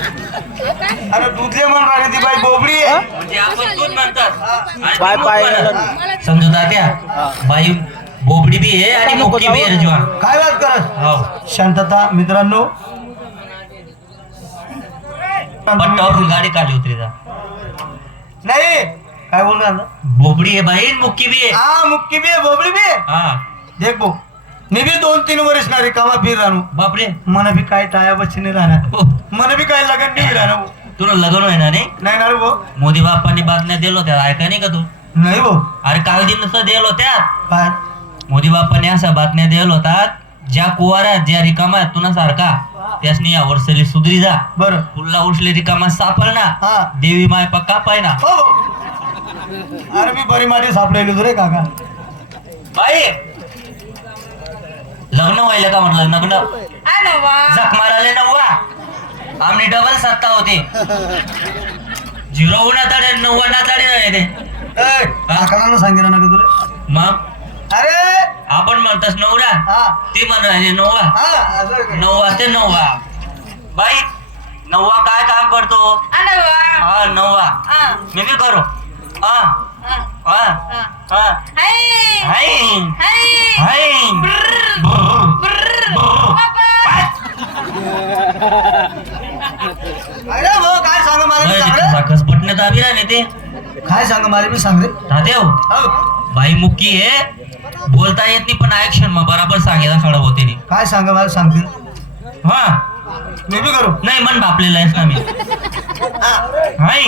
अरे दुधले म्हण राहिली ती बाई बोबडी आहे. म्हणजे आपण दूध म्हणतात बाय बाय समजू तात्या बाई बोबडी बी आहे आणि मुक्की बी आहे जवान. काय बात करत हो शांतता मित्रांनो. पट्टावर गाडी काढली होती रे. नाही काय बोल रहा बोबडी आहे बाई मुक्की बी आहे. हा मुक्की भी है बोबडी भी है. हा देख भाऊ मी भी 2-3 वर्ष ना रिकामा फिर राहू. बापरे मन भी काय टाया बच्ची नाही राहणार. हो. मन भी काय लगन नाही राहणार. तुला लग्न आहे ना नाही नाही ना रे भाऊ. मोदी बाप्पांनी बातम्या दिलो त्या ऐका नाही का तू. नाही भाऊ. अरे कागदी नुसतं दिल होत्या काय मोदी बाप्पांनी अशा बातम्या दिल होतात ज्या कुवाऱ्या ज्या रिकामा आहेत तुला सारखा त्यासनी या वर्षाली सुधरी जा बरं पुल्ला उठले रिकामा सापड ना हा. देवी माय पक्का पाय ना. हो भाऊ. अरे मी बरी माटी सापडेली रे काका. बाई लग्न व्हायला का म्हटलं लग्न जख माराले नव्वा आमने डबल सत्ता होते 0 उन्हाताडे 9 उन्हाताडे नाही ते ए, काकाला सांगितलं ना का तुला. मग अरे आपण म्हणतोस नवरा हा ते म्हणाले नववा हा असं काय? 9 ते 9 बाई 9 काय काम करतो हा 9 मी बी करू हा हा हा हाय हाय अरे भाऊ काय सांग मला मी सांग रे. साखस पटणे दाबी राहिले ते काय सांग मला मी सांग रे. तात्याव हो. बाई मुक्की आहे बोलता येत नाही पण ऍक्शन मग बराबर सांगायला खडा होते नी. काय सांग मला सांगते हा मी बी करू. नाही मन बापलेला आहेस ना मी हाय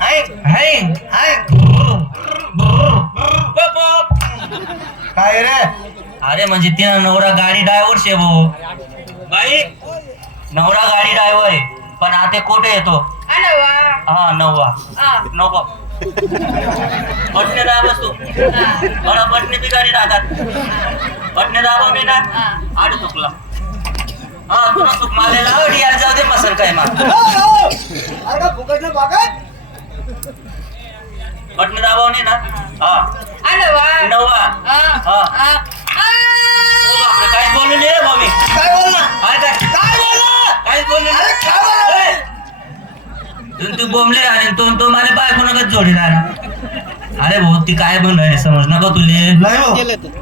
हाय हाय हाय काय रे. अरे म्हणजे तिनं नवरा गाडी ड्रायव्हर शे भाऊ बाई नवरा गाडी ड्रायव्हर आहे पण आता कोठे येतो हा 9 नको पटणे दाबस तू मला पटणेची गाडी राहतात पटणे दाबवणे ना आड चुकला हा तुला चुक मारलेला यार जाऊ दे मसन काय मग अरे फुकटलं बागत. पटणे दाबवणे ना हा 9 हा ओ बापरे काय बोलले रे भाऊ मी काय बोलला अरे काय बोलला काहीच बोलले अरे काय बोलला ए! तू बोंबले आणि तो मला बायको नका जोडी राहणार. अरे भाऊ ती काय बनवायला समज नका तुले नाही भाऊ.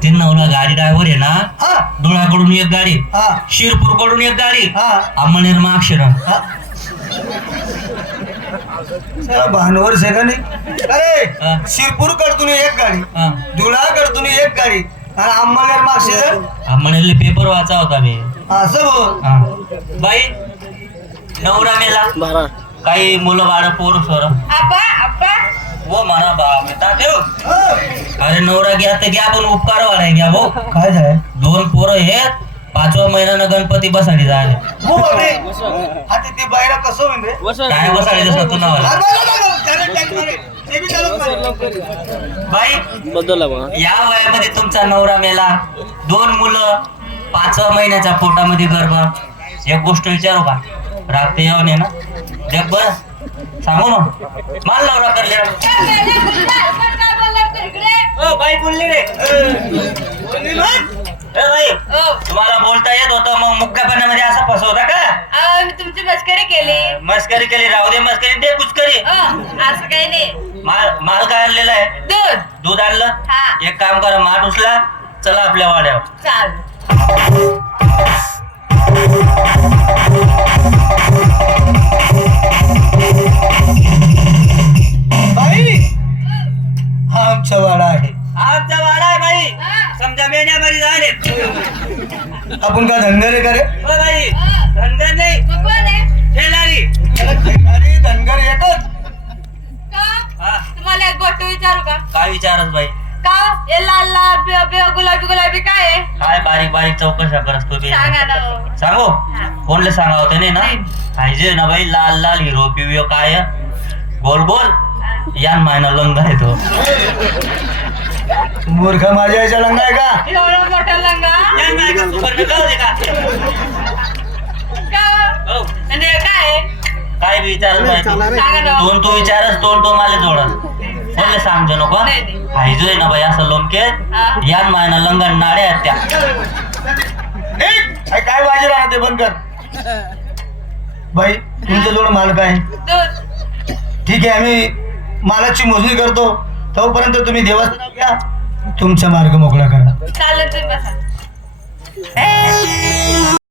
ते नवला गाडी ड्रायव्हर आहे ना हा धुळ्याकडून एक गाडी हा शिरपूर कडून एक गाडी हा अंमळनेर माक्षर हा. साला भांडवर से का नाही. अरे शिरपूर कडतून एक गाडी धुळा कडतून एक गाडी आणि अंमलेर मागशे अंमळनेरले पेपर वाचा होता मी असं भाऊ. हा. बाई नवरा मेला काही मुलं बाळ पोर सोर वो म्हणा बाप तात्या अरे नवरा घ्या तर घ्या पण उपकार वाढाय घ्या भाऊ काय झालं 2 पोरं आहेत 5व्या महिन्यानं गणपती बसाडी झाले हो बापरे. आता ते बाहेर कसं होईन रे. काय बसाडी जसं तू नावाला बाई बदलला या वयामध्ये तुमचा नवरा मेला 2 मुलं 5व्या महिन्याच्या पोटामध्ये गर्भ एक गोष्ट विचारू का रात्री येऊन आहे ना देख बर सांगू मग माल नवरा करले बाई बोलली रे बाई तुम्हाला बोलता येत होतं मग मुक्कापणामध्ये असं फसवता का मी तुमची मस्करी केली मस्करी केली राहू दे मस्करी दे कुचकरी असं काही नाही. माल काय आणलेला आहे दूध आणलं हा. एक काम करा माठ उचला चला आपल्या वाड्यावर चाल बाई हा आमचा वाडा आहे. आमचा वाडा आहे बाई समजा मेण्यामध्ये झाले आपण का धनगरे का रे. बाई धंदा नाही कोण आहे ठेलारी अरे धनगर एकच. हा. तुम्हाला एक गोष्ट विचारू का काय विचारच बाई का हे लाल लाल गुलाबी गुलाबी काय आहे काय बारीक बारीक चौकशा करस तू बी सांगा ना हो. सांगू कोणले सांगा होते नाही ना पाहिजे ना बाई लाल लाल हिरो पिवयो काय गोल गोल यान मायना लंग आहे तो मूर्ख माझ्या याच्या लंगा आहे का. एवढा मोठा लंगा यान मायना सुपर का होते का का हो म्हणजे काय आहे? काय बी विचारत नाही सांगा ना हो. तोंड तू विचारस तोंड तो मला जोडस बोलले सांगतो नको नाही, नाही. पाहिजे ना बाई असं लोमकेत हा. यान मायना लंगा नाड्या आहेत त्या काय वाजे राहते बंद कर. बाई तुमच्याजवळ माल काय? दूध. ठीक आहे, आम्ही मालाची मोजणी करतो. तोपर्यंत तुम्ही देवाचं नाव घ्या, तुमचा मार्ग मोकळा करा. चालेल तुम्ही बसा.